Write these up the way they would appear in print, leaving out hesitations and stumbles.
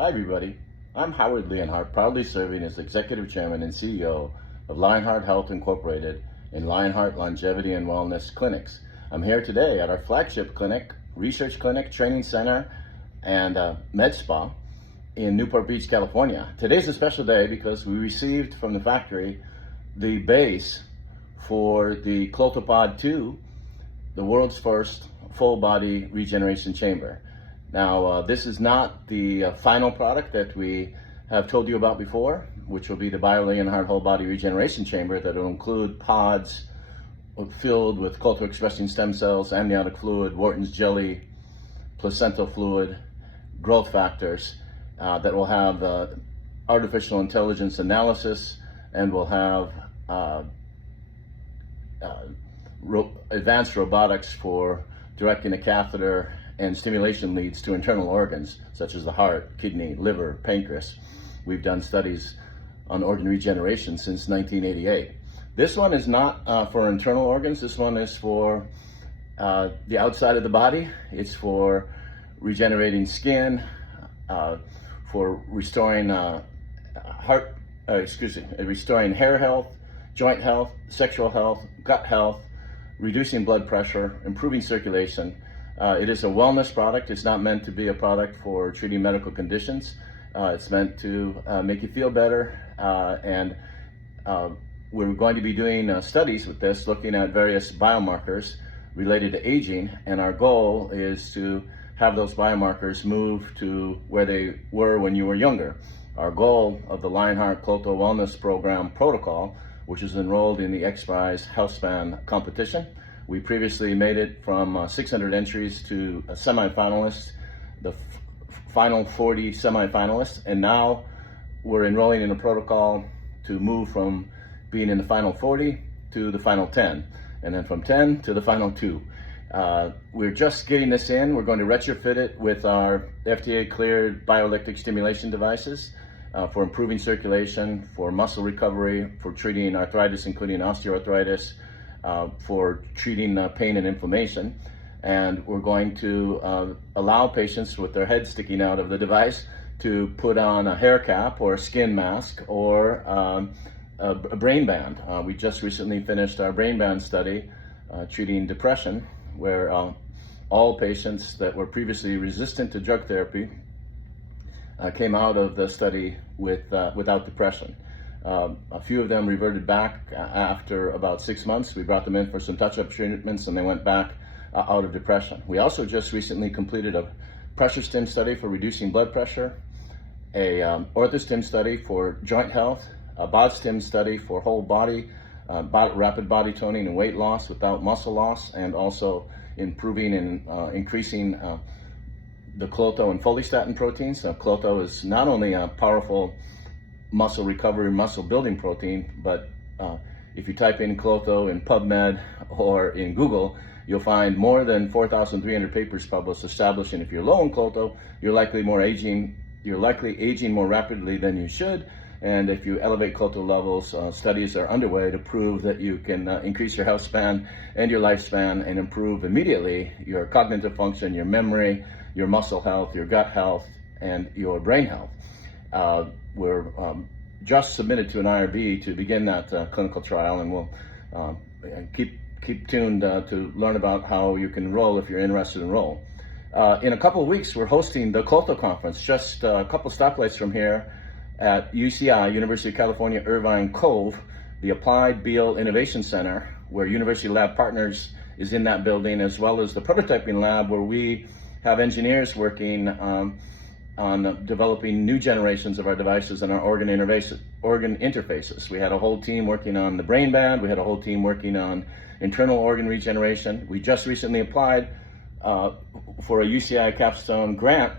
Hi everybody, I'm Howard Leonhardt, proudly serving as Executive Chairman and CEO of Lionheart Health Incorporated and Lionheart Longevity and Wellness Clinics. I'm here today at our flagship clinic, research clinic, training center, and med spa in Newport Beach, California. Today's a special day because we received from the factory the base for the Clotopod 2, the world's first full body regeneration chamber. Now, this is not the final product that we have told you about before, which will be the bioelectric whole body regeneration chamber that will include pods filled with culture-expressing stem cells, amniotic fluid, Wharton's jelly, placental fluid, growth factors that will have artificial intelligence analysis and will have advanced robotics for directing a catheter and stimulation leads to internal organs such as the heart, kidney, liver, pancreas. We've done studies on organ regeneration since 1988. This one is not for internal organs. This one is for the outside of the body. It's for regenerating skin, for restoring restoring hair health, joint health, sexual health, gut health, reducing blood pressure, improving circulation. It is a wellness product. It's not meant to be a product for treating medical conditions. It's meant to make you feel better. And we're going to be doing studies with this, looking at various biomarkers related to aging. And our goal is to have those biomarkers move to where they were when you were younger. Our goal of the Lionheart Cloto Wellness Program protocol, which is enrolled in the XPRIZE Healthspan competition. We previously made it from 600 entries to a semifinalist, the final 40 semifinalists, and now we're enrolling in a protocol to move from being in the final 40 to the final 10, and then from 10 to the final 2. We're just getting this in. We're going to retrofit it with our FDA-cleared bioelectric stimulation devices for improving circulation, for muscle recovery, for treating arthritis, including osteoarthritis, for treating pain and inflammation. And we're going to allow patients with their head sticking out of the device to put on a hair cap or a skin mask or a brain band. We just recently finished our brain band study treating depression, where all patients that were previously resistant to drug therapy came out of the study without depression. A few of them reverted back after about 6 months. We brought them in for some touch-up treatments and they went back out of depression. We also just recently completed a pressure stim study for reducing blood pressure, a orthostim study for joint health, a bod stim study for whole body, rapid body toning and weight loss without muscle loss, and also improving and increasing the Cloto and follistatin proteins. So Cloto is not only a powerful muscle recovery, muscle building protein, but if you type in Cloto in PubMed or in Google, you'll find more than 4,300 papers published establishing if you're low in Cloto, you're likely aging more rapidly than you should. And if you elevate Cloto levels, studies are underway to prove that you can increase your health span and your lifespan and improve immediately your cognitive function, your memory, your muscle health, your gut health, and your brain health. We're just submitted to an IRB to begin that clinical trial, and we'll keep tuned to learn about how you can enroll if you're interested in enroll. In a couple of weeks, we're hosting the Cloto Conference, just a couple stoplights from here at UCI, University of California, Irvine Cove, the Applied Bio Innovation Center, where University Lab Partners is in that building, as well as the prototyping lab where we have engineers working on developing new generations of our devices and our organ interfaces. We had a whole team working on the brain band. We had a whole team working on internal organ regeneration. We just recently applied for a UCI capstone grant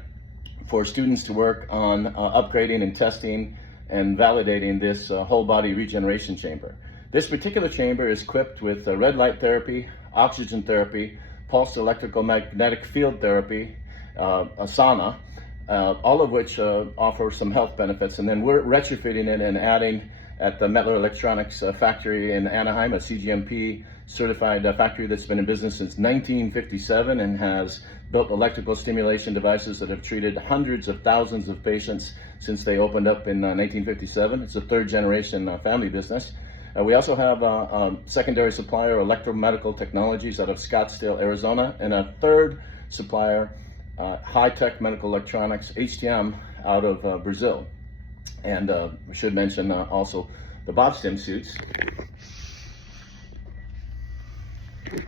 for students to work on upgrading and testing and validating this whole body regeneration chamber. This particular chamber is equipped with red light therapy, oxygen therapy, pulsed electrical magnetic field therapy, a sauna, all of which offer some health benefits. And then we're retrofitting it and adding at the Mettler Electronics factory in Anaheim, a CGMP certified factory that's been in business since 1957 and has built electrical stimulation devices that have treated hundreds of thousands of patients since they opened up in 1957. It's a third generation family business. We also have a secondary supplier, Electromedical Technologies, out of Scottsdale, Arizona, and a third supplier, High-Tech Medical Electronics, HTM, out of Brazil. And we should mention also the Bobstim suits,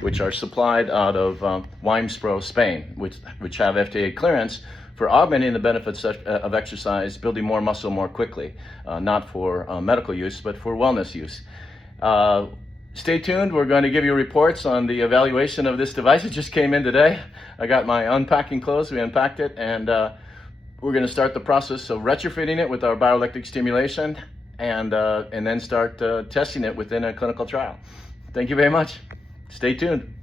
which are supplied out of Wimspro, Spain, which have FDA clearance for augmenting the benefits of exercise, building more muscle more quickly, not for medical use, but for wellness use. Stay tuned. We're going to give you reports on the evaluation of this device. It just came in today. I got my unpacking clothes. We unpacked it, and we're going to start the process of retrofitting it with our bioelectric stimulation, and then start testing it within a clinical trial. Thank you very much. Stay tuned.